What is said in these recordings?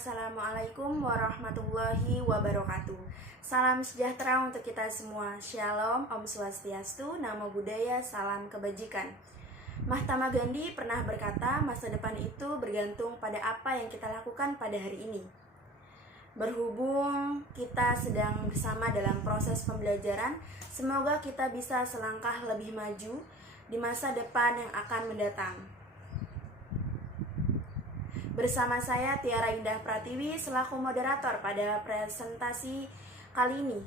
Assalamualaikum warahmatullahi wabarakatuh. Salam sejahtera untuk kita semua. Shalom, Om Swastiastu, Namo Buddhaya, salam kebajikan. Mahatma Gandhi pernah berkata, masa depan itu bergantung pada apa yang kita lakukan pada hari ini. Berhubung kita sedang bersama dalam proses pembelajaran, semoga kita bisa selangkah lebih maju di masa depan yang akan mendatang. Bersama saya Tiara Indah Pratiwi selaku moderator pada presentasi kali ini.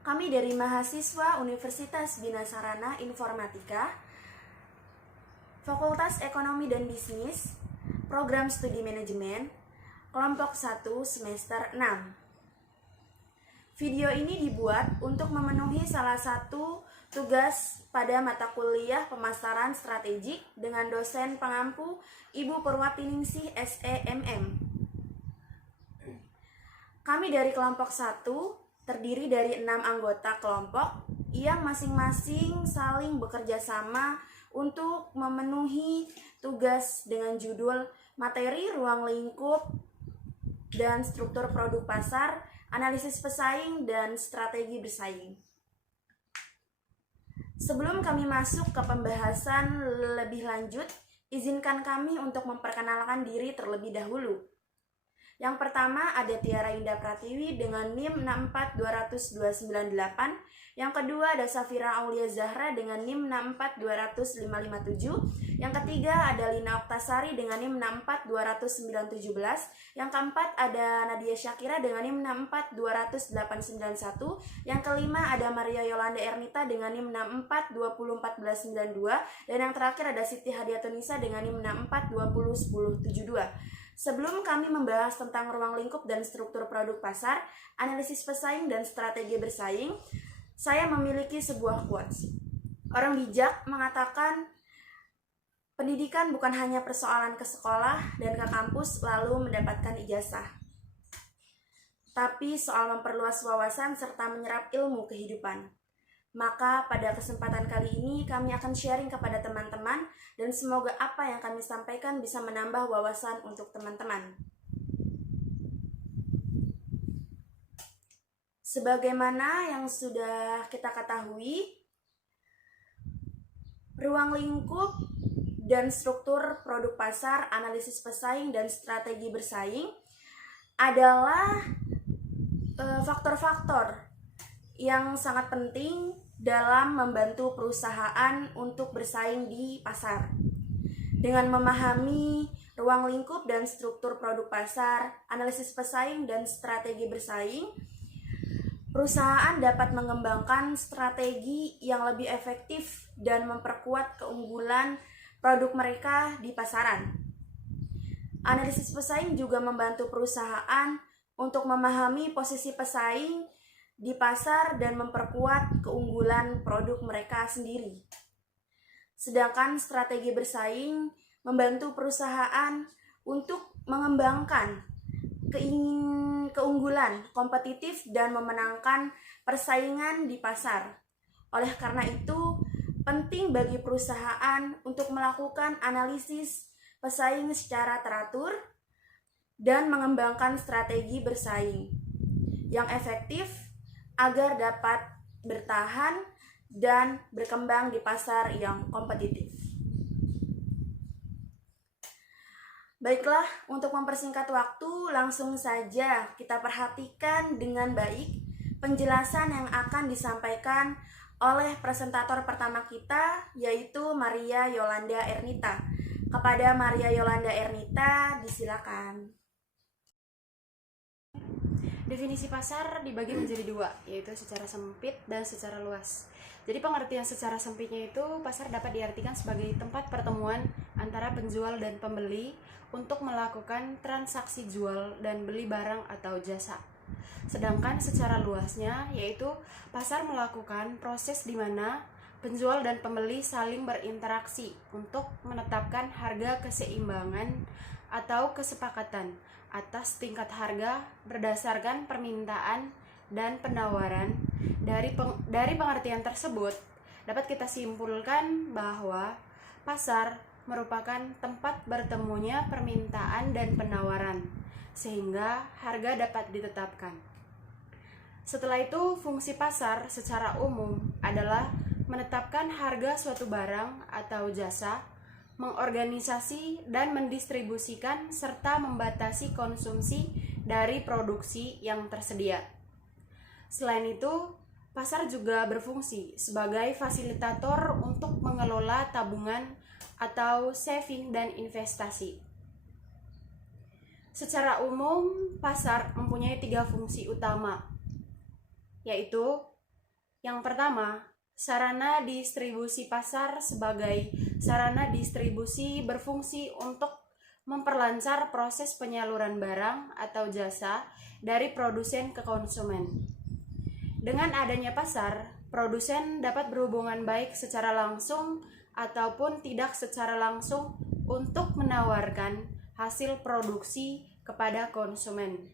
Kami dari mahasiswa Universitas Bina Sarana Informatika, Fakultas Ekonomi dan Bisnis, Program Studi Manajemen, Kelompok 1 Semester 6. Video ini dibuat untuk memenuhi salah satu tugas pada mata kuliah pemasaran strategik dengan dosen pengampu Ibu Purwatiningsih SEMM. Kami dari kelompok 1 terdiri dari 6 anggota kelompok yang masing-masing saling bekerja sama untuk memenuhi tugas dengan judul materi ruang lingkup dan struktur produk pasar, analisis pesaing, dan strategi bersaing. Sebelum kami masuk ke pembahasan lebih lanjut, izinkan kami untuk memperkenalkan diri terlebih dahulu. Yang pertama ada Tiara Indah Pratiwi dengan NIM 6422998. Yang kedua ada Safira Aulia Zahra dengan NIM 6420557. Yang ketiga ada Lina Oktasari dengan NIM 6420917. Yang keempat ada Nadia Syakira dengan NIM 6420891. Yang kelima ada Maria Yolanda Ernita dengan NIM 6420492. Dan yang terakhir ada Siti Hadiatunisa dengan NIM 6420172. Sebelum kami membahas tentang ruang lingkup dan struktur produk pasar, analisis pesaing dan strategi bersaing, saya memiliki sebuah quotes. Orang bijak mengatakan, pendidikan bukan hanya persoalan ke sekolah dan ke kampus lalu mendapatkan ijazah, tapi soal memperluas wawasan serta menyerap ilmu kehidupan. Maka pada kesempatan kali ini kami akan sharing kepada teman-teman dan semoga apa yang kami sampaikan bisa menambah wawasan untuk teman-teman. Sebagaimana yang sudah kita ketahui, ruang lingkup dan struktur produk pasar, analisis pesaing, dan strategi bersaing adalah faktor-faktor yang sangat penting dalam membantu perusahaan untuk bersaing di pasar. Dengan memahami ruang lingkup dan struktur produk pasar, analisis pesaing, dan strategi bersaing, perusahaan dapat mengembangkan strategi yang lebih efektif dan memperkuat keunggulan produk mereka di pasaran. Analisis pesaing juga membantu perusahaan untuk memahami posisi pesaing di pasar dan memperkuat keunggulan produk mereka sendiri. Sedangkan strategi bersaing membantu perusahaan untuk mengembangkan keunggulan kompetitif dan memenangkan persaingan di pasar. Oleh karena itu, penting bagi perusahaan untuk melakukan analisis pesaing secara teratur dan mengembangkan strategi bersaing yang efektif agar dapat bertahan dan berkembang di pasar yang kompetitif. Baiklah, untuk mempersingkat waktu, langsung saja kita perhatikan dengan baik penjelasan yang akan disampaikan oleh presentator pertama kita, yaitu Maria Yolanda Ernita. Kepada Maria Yolanda Ernita, disilakan. Definisi pasar dibagi menjadi dua, yaitu secara sempit dan secara luas. Jadi pengertian secara sempitnya itu, pasar dapat diartikan sebagai tempat pertemuan antara penjual dan pembeli untuk melakukan transaksi jual dan beli barang atau jasa. Sedangkan secara luasnya, yaitu pasar melakukan proses di mana penjual dan pembeli saling berinteraksi untuk menetapkan harga keseimbangan atau kesepakatan atas tingkat harga berdasarkan permintaan dan penawaran. Dari pengertian tersebut dapat kita simpulkan bahwa pasar merupakan tempat bertemunya permintaan dan penawaran, sehingga harga dapat ditetapkan. Setelah itu, fungsi pasar secara umum adalah menetapkan harga suatu barang atau jasa, mengorganisasi dan mendistribusikan serta membatasi konsumsi dari produksi yang tersedia. Selain itu, pasar juga berfungsi sebagai fasilitator untuk mengelola tabungan atau saving dan investasi. Secara umum, pasar mempunyai 3 fungsi utama, yaitu yang pertama, sarana distribusi. Pasar sebagai sarana distribusi berfungsi untuk memperlancar proses penyaluran barang atau jasa dari produsen ke konsumen. Dengan adanya pasar, produsen dapat berhubungan baik secara langsung ataupun tidak secara langsung untuk menawarkan hasil produksi kepada konsumen.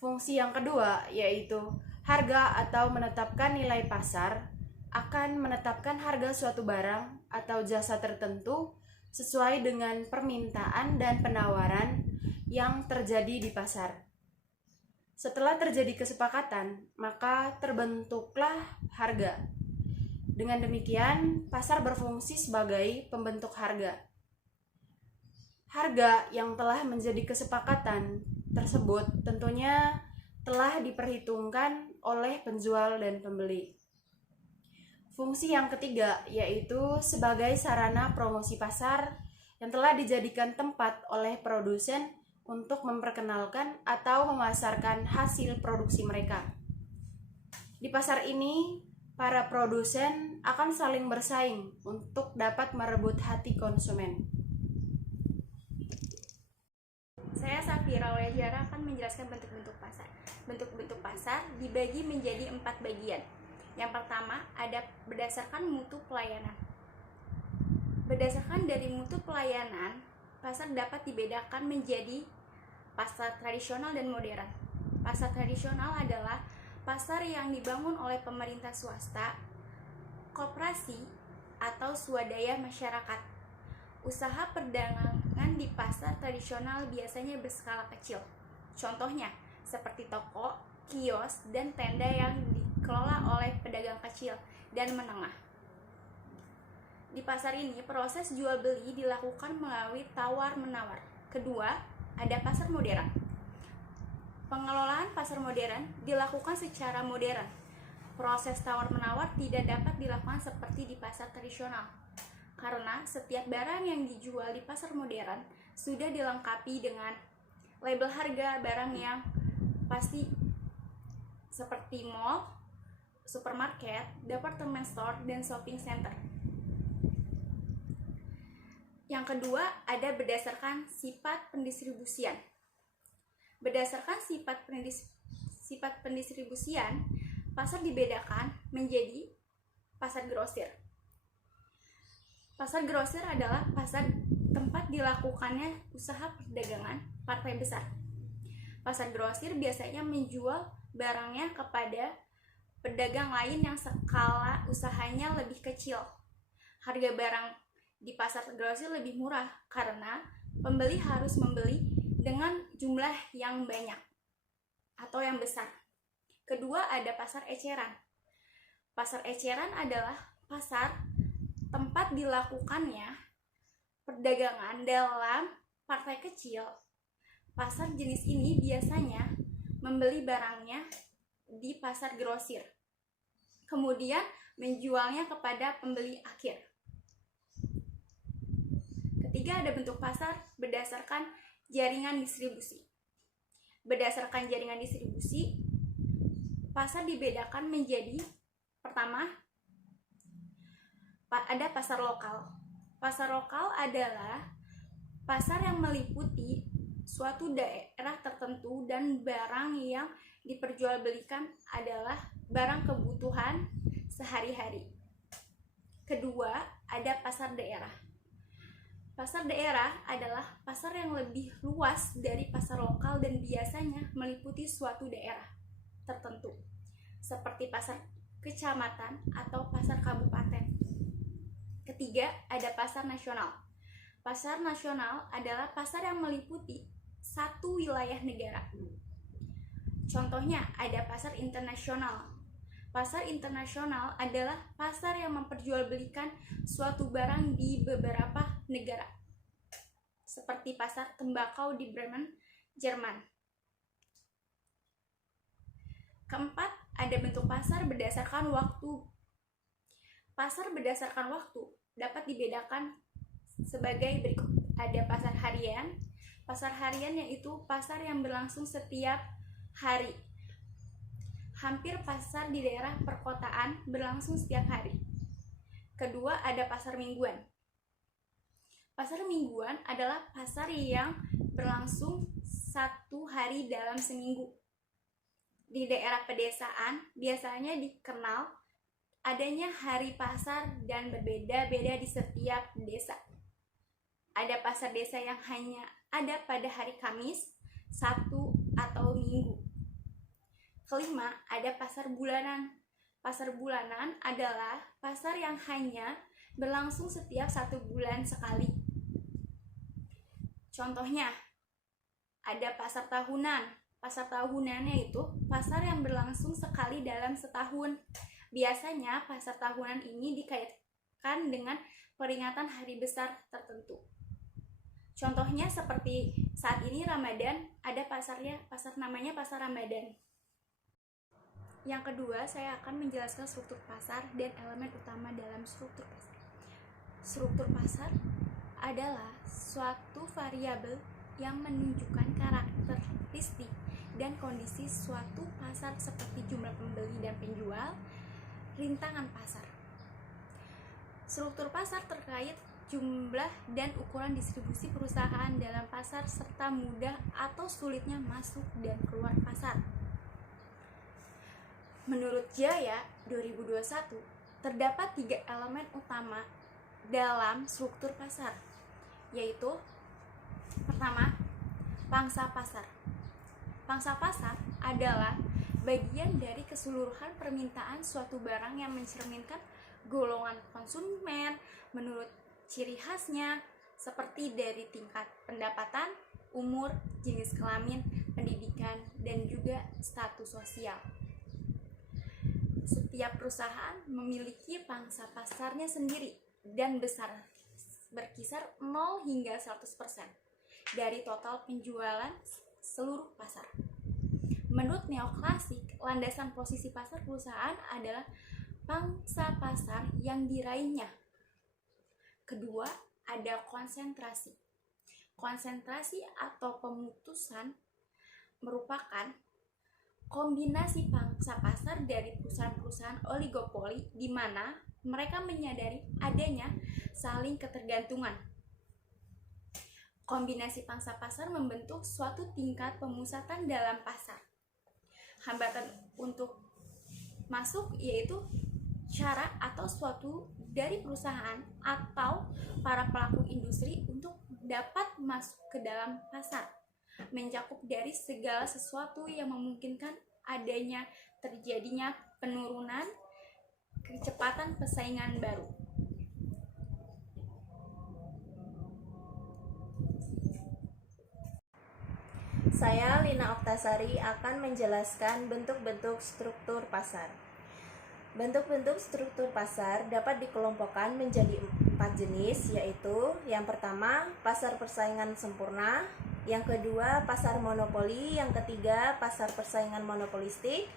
Fungsi yang kedua yaitu harga atau menetapkan nilai. Pasar akan menetapkan harga suatu barang atau jasa tertentu sesuai dengan permintaan dan penawaran yang terjadi di pasar. Setelah terjadi kesepakatan, maka terbentuklah harga. Dengan demikian, pasar berfungsi sebagai pembentuk harga. Harga yang telah menjadi kesepakatan tersebut tentunya telah diperhitungkan oleh penjual dan pembeli. Fungsi yang ketiga yaitu sebagai sarana promosi. Pasar yang telah dijadikan tempat oleh produsen untuk memperkenalkan atau memasarkan hasil produksi mereka. Di pasar ini, para produsen akan saling bersaing untuk dapat merebut hati konsumen. Saya Safira Wajara akan menjelaskan bentuk-bentuk pasar. Bentuk-bentuk pasar dibagi menjadi 4 bagian. Yang pertama, ada berdasarkan mutu pelayanan. Berdasarkan dari mutu pelayanan, pasar dapat dibedakan menjadi pasar tradisional dan modern. Pasar tradisional adalah pasar yang dibangun oleh pemerintah swasta, koperasi, atau swadaya masyarakat. Usaha perdagangan di pasar tradisional biasanya berskala kecil. Contohnya, seperti toko, kios, dan tenda yang dikelola oleh pedagang kecil dan menengah. Di pasar ini, proses jual beli dilakukan melalui tawar-menawar. Kedua, ada pasar modern. Pengelolaan pasar modern dilakukan secara modern. Proses tawar-menawar tidak dapat dilakukan seperti di pasar tradisional, karena setiap barang yang dijual di pasar modern sudah dilengkapi dengan label harga barang yang pasti seperti mall, supermarket, department store, dan shopping center. Yang kedua, ada berdasarkan sifat pendistribusian. Berdasarkan sifat pendistribusian, pasar dibedakan menjadi pasar grosir. Pasar grosir adalah pasar tempat dilakukannya usaha perdagangan partai besar. Pasar grosir biasanya menjual barangnya kepada pedagang lain yang skala usahanya lebih kecil. Harga barang di pasar grosir lebih murah karena pembeli harus membeli dengan jumlah yang banyak atau yang besar. Kedua, ada pasar eceran. Pasar eceran adalah pasar tempat dilakukannya perdagangan dalam partai kecil. Pasar jenis ini biasanya membeli barangnya di pasar grosir, kemudian menjualnya kepada pembeli akhir. Ketiga, ada bentuk pasar berdasarkan jaringan distribusi. Berdasarkan jaringan distribusi, pasar dibedakan menjadi pertama, ada pasar lokal. Pasar lokal adalah pasar yang meliputi suatu daerah tertentu dan barang yang diperjualbelikan adalah barang kebutuhan sehari-hari. Kedua, ada pasar daerah. Pasar daerah adalah pasar yang lebih luas dari pasar lokal dan biasanya meliputi suatu daerah tertentu, seperti pasar kecamatan atau pasar kabupaten. Ketiga, ada pasar nasional. Pasar nasional adalah pasar yang meliputi satu wilayah negara. Contohnya, ada pasar internasional. Pasar internasional adalah pasar yang memperjualbelikan suatu barang di beberapa negara, seperti pasar tembakau di Bremen, Jerman. Keempat, ada bentuk pasar berdasarkan waktu. Pasar berdasarkan waktu dapat dibedakan sebagai berikut. Ada pasar harian. Pasar harian yaitu pasar yang berlangsung setiap hari. Hampir pasar di daerah perkotaan berlangsung setiap hari. Kedua, ada pasar mingguan. Pasar mingguan adalah pasar yang berlangsung 1 hari dalam seminggu. Di daerah pedesaan biasanya dikenal adanya hari pasar dan berbeda-beda di setiap desa. Ada pasar desa yang hanya ada pada hari Kamis, Sabtu, atau Minggu. Kelima, ada pasar bulanan. Pasar bulanan adalah pasar yang hanya berlangsung setiap 1 bulan sekali. Contohnya, ada pasar tahunan. Pasar tahunannya itu pasar yang berlangsung sekali dalam setahun. Biasanya pasar tahunan ini dikaitkan dengan peringatan hari besar tertentu. Contohnya seperti saat ini Ramadan, ada pasar namanya pasar Ramadan. Yang kedua, saya akan menjelaskan struktur pasar dan elemen utama dalam struktur pasar. Struktur pasar adalah suatu variabel yang menunjukkan karakteristik dan kondisi suatu pasar seperti jumlah pembeli dan penjual, rintangan pasar. Struktur pasar terkait jumlah dan ukuran distribusi perusahaan dalam pasar serta mudah atau sulitnya masuk dan keluar pasar. Menurut Jaya 2021, terdapat 3 elemen utama dalam struktur pasar, yaitu pertama, pangsa pasar. Pangsa pasar adalah bagian dari keseluruhan permintaan suatu barang yang mencerminkan golongan konsumen menurut ciri khasnya, seperti dari tingkat pendapatan, umur, jenis kelamin, pendidikan, dan juga status sosial. Setiap perusahaan memiliki pangsa pasarnya sendiri dan berkisar 0 hingga 100% dari total penjualan seluruh pasar. Menurut neoklasik, landasan posisi pasar perusahaan adalah pangsa pasar yang diraihnya. Kedua, ada konsentrasi. Konsentrasi atau pemutusan merupakan kombinasi pangsa pasar dari perusahaan-perusahaan oligopoli di mana mereka menyadari adanya saling ketergantungan. Kombinasi pangsa pasar membentuk suatu tingkat pemusatan dalam pasar. Hambatan untuk masuk yaitu cara atau suatu dari perusahaan atau para pelaku industri untuk dapat masuk ke dalam pasar, mencakup dari segala sesuatu yang memungkinkan adanya terjadinya penurunan kecepatan persaingan baru. Saya Lina Oktasari akan menjelaskan bentuk-bentuk struktur pasar. Bentuk-bentuk struktur pasar dapat dikelompokkan menjadi 4 jenis, yaitu yang pertama, pasar persaingan sempurna, yang kedua, pasar monopoli, yang ketiga, pasar persaingan monopolistik,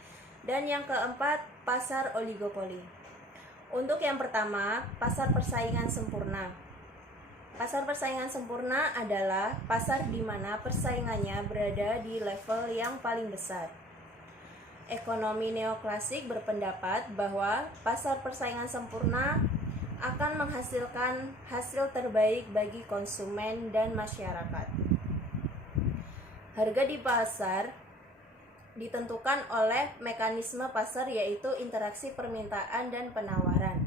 dan yang keempat, pasar oligopoli. Untuk yang pertama, pasar persaingan sempurna. Pasar persaingan sempurna adalah pasar di mana persaingannya berada di level yang paling besar. Ekonomi neoklasik berpendapat bahwa pasar persaingan sempurna akan menghasilkan hasil terbaik bagi konsumen dan masyarakat. Harga di pasar ditentukan oleh mekanisme pasar, yaitu interaksi permintaan dan penawaran.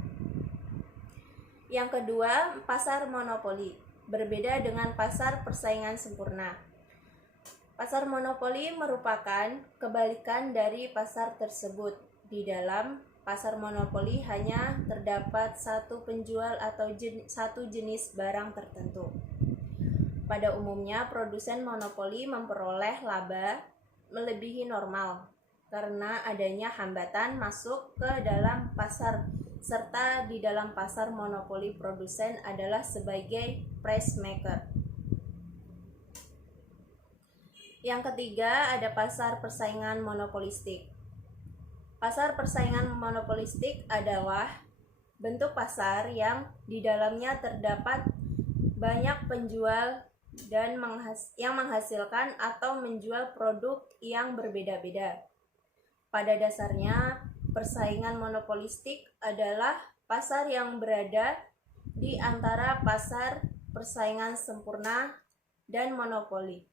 Yang kedua, pasar monopoli. Berbeda dengan pasar persaingan sempurna. Pasar monopoli merupakan kebalikan dari pasar tersebut. Di dalam pasar monopoli hanya terdapat satu penjual atau satu jenis barang tertentu. Pada umumnya, produsen monopoli memperoleh laba melebihi normal karena adanya hambatan masuk ke dalam pasar, serta di dalam pasar monopoli produsen adalah sebagai price maker. Yang ketiga, ada pasar persaingan monopolistik. Pasar persaingan monopolistik adalah bentuk pasar yang di dalamnya terdapat banyak penjual dan yang menghasilkan atau menjual produk yang berbeda-beda. Pada dasarnya, persaingan monopolistik adalah pasar yang berada di antara pasar persaingan sempurna dan monopoli.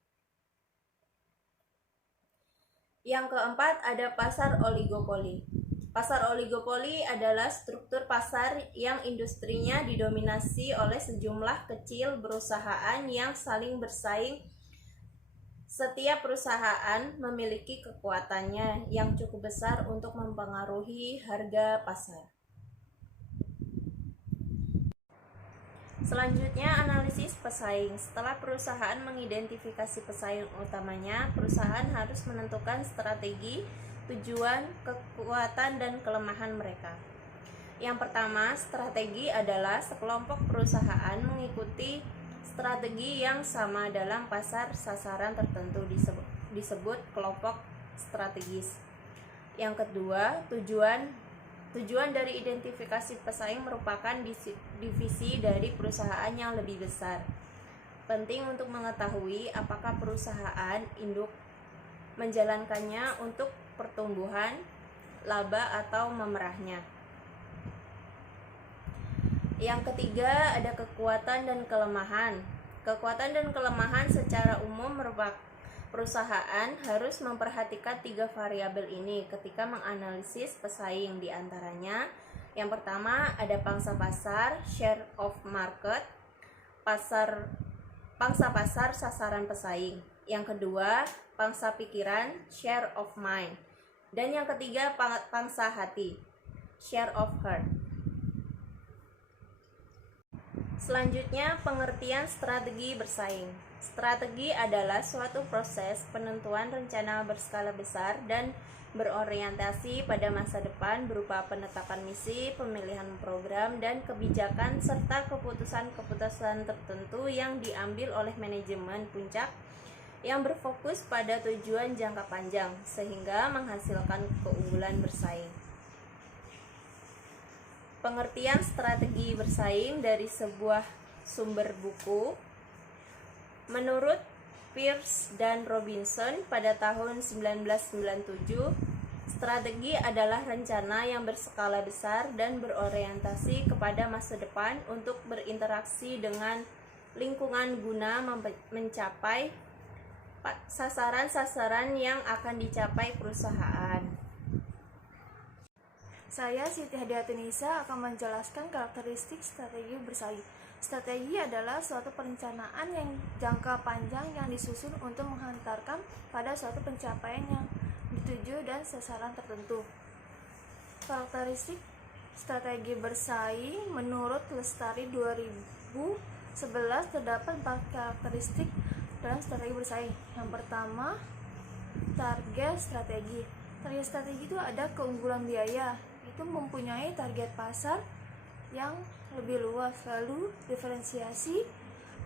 Yang keempat, ada pasar oligopoli. Pasar oligopoli adalah struktur pasar yang industrinya didominasi oleh sejumlah kecil perusahaan yang saling bersaing. Setiap perusahaan memiliki kekuatannya yang cukup besar untuk mempengaruhi harga pasar. Selanjutnya, analisis pesaing. Setelah perusahaan mengidentifikasi pesaing utamanya, perusahaan harus menentukan strategi, tujuan, kekuatan, dan kelemahan mereka. Yang pertama, strategi adalah sekelompok perusahaan mengikuti strategi yang sama dalam pasar sasaran tertentu, disebut kelompok strategis. Yang kedua, tujuan dari identifikasi pesaing merupakan divisi dari perusahaan yang lebih besar. Penting untuk mengetahui apakah perusahaan induk menjalankannya untuk pertumbuhan, laba, atau memerahnya. Yang ketiga, ada kekuatan dan kelemahan. Kekuatan dan kelemahan secara umum merupakan perusahaan harus memperhatikan 3 variabel ini ketika menganalisis pesaing. Di antaranya, yang pertama ada pangsa pasar, share of market, pangsa pasar sasaran pesaing. Yang kedua, pangsa pikiran, share of mind. Dan yang ketiga, pangsa hati, share of heart. Selanjutnya, pengertian strategi bersaing. Strategi adalah suatu proses penentuan rencana berskala besar dan berorientasi pada masa depan berupa penetapan misi, pemilihan program, dan kebijakan, serta keputusan-keputusan tertentu yang diambil oleh manajemen puncak yang berfokus pada tujuan jangka panjang sehingga menghasilkan keunggulan bersaing. Pengertian strategi bersaing dari sebuah sumber buku. Menurut Pierce dan Robinson pada tahun 1997, strategi adalah rencana yang berskala besar dan berorientasi kepada masa depan untuk berinteraksi dengan lingkungan guna mencapai sasaran-sasaran yang akan dicapai perusahaan. Saya, Siti Hadiatunisa, akan menjelaskan karakteristik strategi bersaing. Strategi adalah suatu perencanaan yang jangka panjang yang disusun untuk menghantarkan pada suatu pencapaian yang dituju dan sasaran tertentu. Karakteristik strategi bersaing menurut Lestari 2011 terdapat 4 karakteristik dalam strategi bersaing. Yang pertama, target strategi. Target strategi itu ada keunggulan biaya, itu mempunyai target pasar yang lebih luas, lalu diferensiasi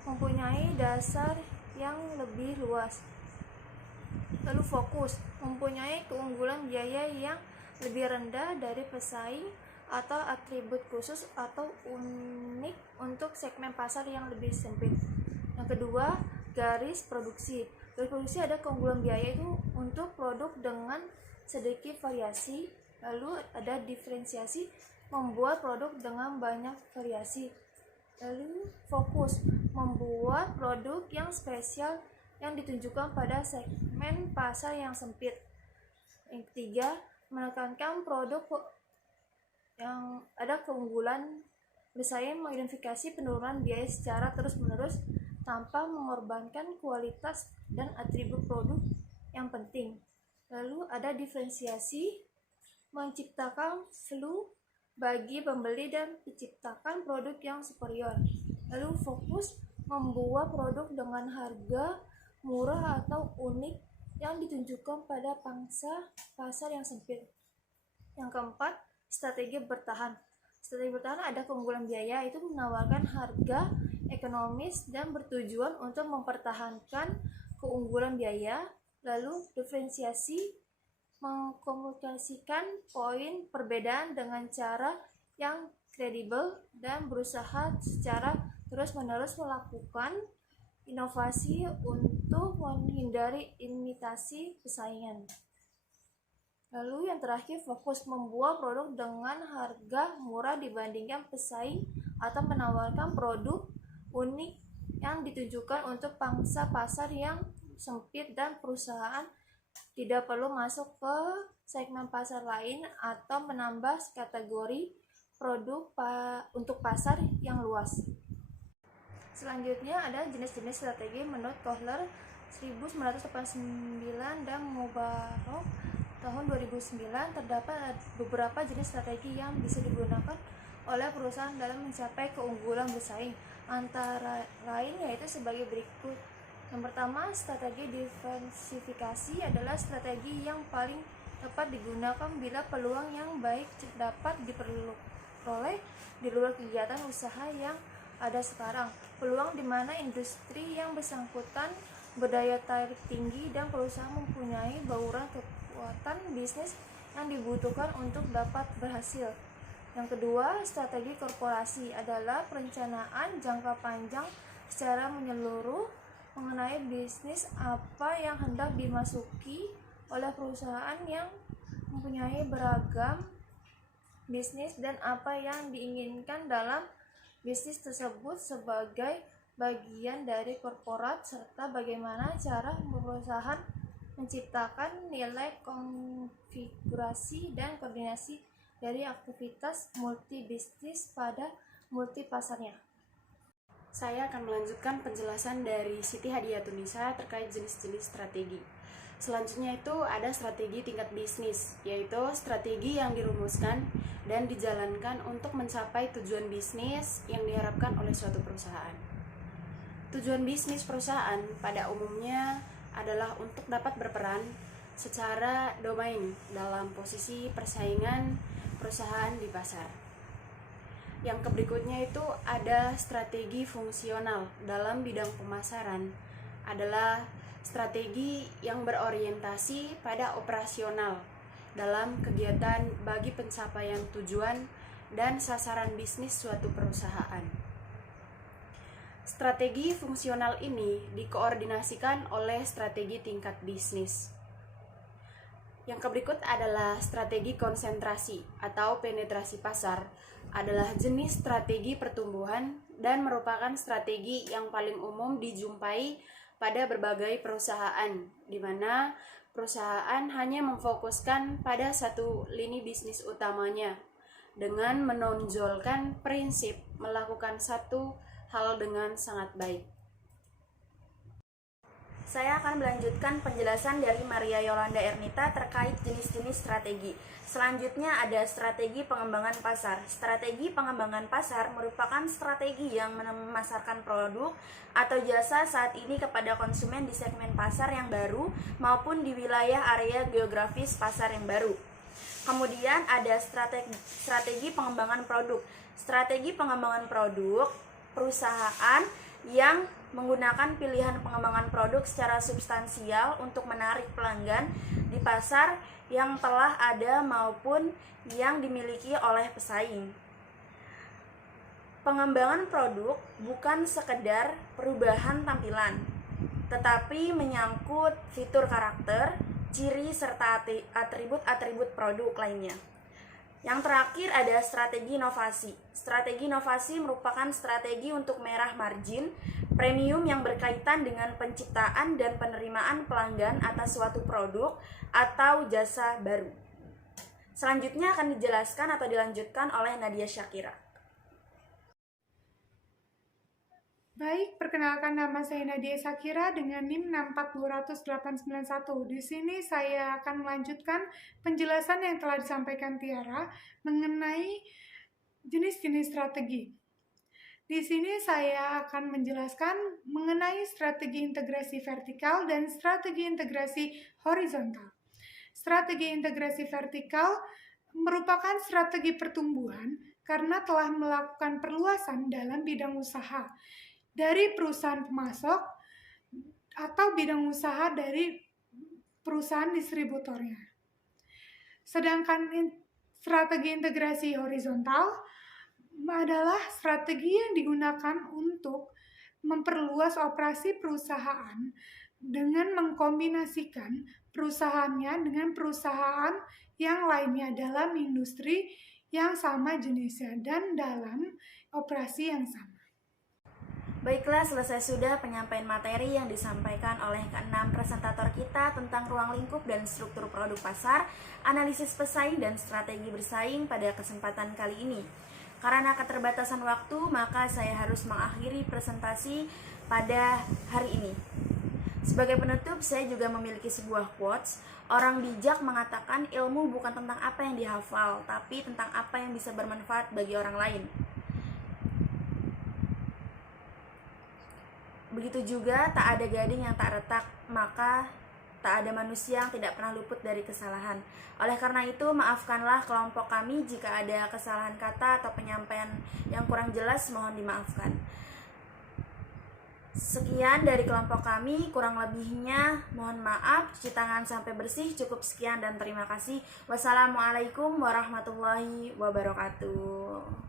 mempunyai dasar yang lebih luas, lalu fokus mempunyai keunggulan biaya yang lebih rendah dari pesaing atau atribut khusus atau unik untuk segmen pasar yang lebih sempit. Yang kedua, garis produksi. Garis produksi ada keunggulan biaya itu untuk produk dengan sedikit variasi. Lalu ada diferensiasi, membuat produk dengan banyak variasi. Lalu fokus, membuat produk yang spesial yang ditunjukkan pada segmen pasar yang sempit. Yang ketiga, menekankan produk yang ada keunggulan bersaing, mengidentifikasi penurunan biaya secara terus-menerus tanpa mengorbankan kualitas dan atribut produk yang penting. Lalu ada diferensiasi, menciptakan value bagi pembeli dan menciptakan produk yang superior. Lalu fokus membuat produk dengan harga murah atau unik yang ditunjukkan pada pangsa pasar yang sempit. Yang keempat, strategi bertahan. Strategi bertahan ada keunggulan biaya, itu menawarkan harga ekonomis dan bertujuan untuk mempertahankan keunggulan biaya. Lalu diferensiasi, mengkomunikasikan poin perbedaan dengan cara yang kredibel dan berusaha secara terus-menerus melakukan inovasi untuk menghindari imitasi persaingan. Lalu yang terakhir, fokus membuat produk dengan harga murah dibandingkan pesaing atau menawarkan produk unik yang ditujukan untuk pangsa pasar yang sempit dan perusahaan tidak perlu masuk ke segmen pasar lain atau menambah kategori produk untuk pasar yang luas. Selanjutnya ada jenis-jenis strategi menurut Kohler 1989 dan Mubarak tahun 2009. Terdapat beberapa jenis strategi yang bisa digunakan oleh perusahaan dalam mencapai keunggulan bersaing, antara lain yaitu sebagai berikut. Yang pertama, strategi diversifikasi adalah strategi yang paling tepat digunakan bila peluang yang baik dapat diperoleh di luar kegiatan usaha yang ada sekarang. Peluang di mana industri yang bersangkutan berdaya tarik tinggi dan perusahaan mempunyai bauran kekuatan bisnis yang dibutuhkan untuk dapat berhasil. Yang kedua, strategi korporasi adalah perencanaan jangka panjang secara menyeluruh mengenai bisnis apa yang hendak dimasuki oleh perusahaan yang mempunyai beragam bisnis dan apa yang diinginkan dalam bisnis tersebut sebagai bagian dari korporat, serta bagaimana cara perusahaan menciptakan nilai konfigurasi dan koordinasi dari aktivitas multi bisnis pada multi pasarnya. Saya akan melanjutkan penjelasan dari Siti Hadiatunisa terkait jenis-jenis strategi. Selanjutnya itu ada strategi tingkat bisnis, yaitu strategi yang dirumuskan dan dijalankan untuk mencapai tujuan bisnis yang diharapkan oleh suatu perusahaan. Tujuan bisnis perusahaan pada umumnya adalah untuk dapat berperan secara domain dalam posisi persaingan perusahaan di pasar. Yang berikutnya itu ada strategi fungsional dalam bidang pemasaran, adalah strategi yang berorientasi pada operasional dalam kegiatan bagi pencapaian tujuan dan sasaran bisnis suatu perusahaan. Strategi fungsional ini dikoordinasikan oleh strategi tingkat bisnis. Yang berikut adalah strategi konsentrasi atau penetrasi pasar, adalah jenis strategi pertumbuhan dan merupakan strategi yang paling umum dijumpai pada berbagai perusahaan, di mana perusahaan hanya memfokuskan pada satu lini bisnis utamanya dengan menonjolkan prinsip melakukan satu hal dengan sangat baik. Saya akan melanjutkan penjelasan dari Maria Yolanda Ernita terkait jenis-jenis strategi. Selanjutnya ada strategi pengembangan pasar. Strategi pengembangan pasar merupakan strategi yang memasarkan produk atau jasa saat ini kepada konsumen di segmen pasar yang baru maupun di wilayah area geografis pasar yang baru. Kemudian ada strategi pengembangan produk. Strategi pengembangan produk perusahaan yang menggunakan pilihan pengembangan produk secara substansial untuk menarik pelanggan di pasar yang telah ada maupun yang dimiliki oleh pesaing. Pengembangan produk bukan sekedar perubahan tampilan, tetapi menyangkut fitur karakter, ciri serta atribut-atribut produk lainnya. Yang terakhir ada strategi inovasi. Strategi inovasi merupakan strategi untuk merah margin premium yang berkaitan dengan penciptaan dan penerimaan pelanggan atas suatu produk atau jasa baru. Selanjutnya akan dijelaskan atau dilanjutkan oleh Nadia Syakira. Baik, perkenalkan nama saya Nadia Sakira dengan NIM 6420891. Di sini saya akan melanjutkan penjelasan yang telah disampaikan Tiara mengenai jenis-jenis strategi. Di sini saya akan menjelaskan mengenai strategi integrasi vertikal dan strategi integrasi horizontal. Strategi integrasi vertikal merupakan strategi pertumbuhan karena telah melakukan perluasan dalam bidang usaha dari perusahaan pemasok atau bidang usaha dari perusahaan distributornya. Sedangkan strategi integrasi horizontal adalah strategi yang digunakan untuk memperluas operasi perusahaan dengan mengkombinasikan perusahaannya dengan perusahaan yang lainnya dalam industri yang sama jenisnya dan dalam operasi yang sama. Baiklah, selesai sudah penyampaian materi yang disampaikan oleh keenam presentator kita tentang ruang lingkup dan struktur produk pasar, analisis pesaing dan strategi bersaing pada kesempatan kali ini. Karena keterbatasan waktu, maka saya harus mengakhiri presentasi pada hari ini. Sebagai penutup, saya juga memiliki sebuah quotes. Orang bijak mengatakan ilmu bukan tentang apa yang dihafal, tapi tentang apa yang bisa bermanfaat bagi orang lain. Begitu juga tak ada gading yang tak retak, maka tak ada manusia yang tidak pernah luput dari kesalahan. Oleh karena itu, maafkanlah kelompok kami jika ada kesalahan kata atau penyampaian yang kurang jelas, mohon dimaafkan. Sekian dari kelompok kami, kurang lebihnya mohon maaf, cuci tangan sampai bersih, cukup sekian dan terima kasih. Wassalamualaikum warahmatullahi wabarakatuh.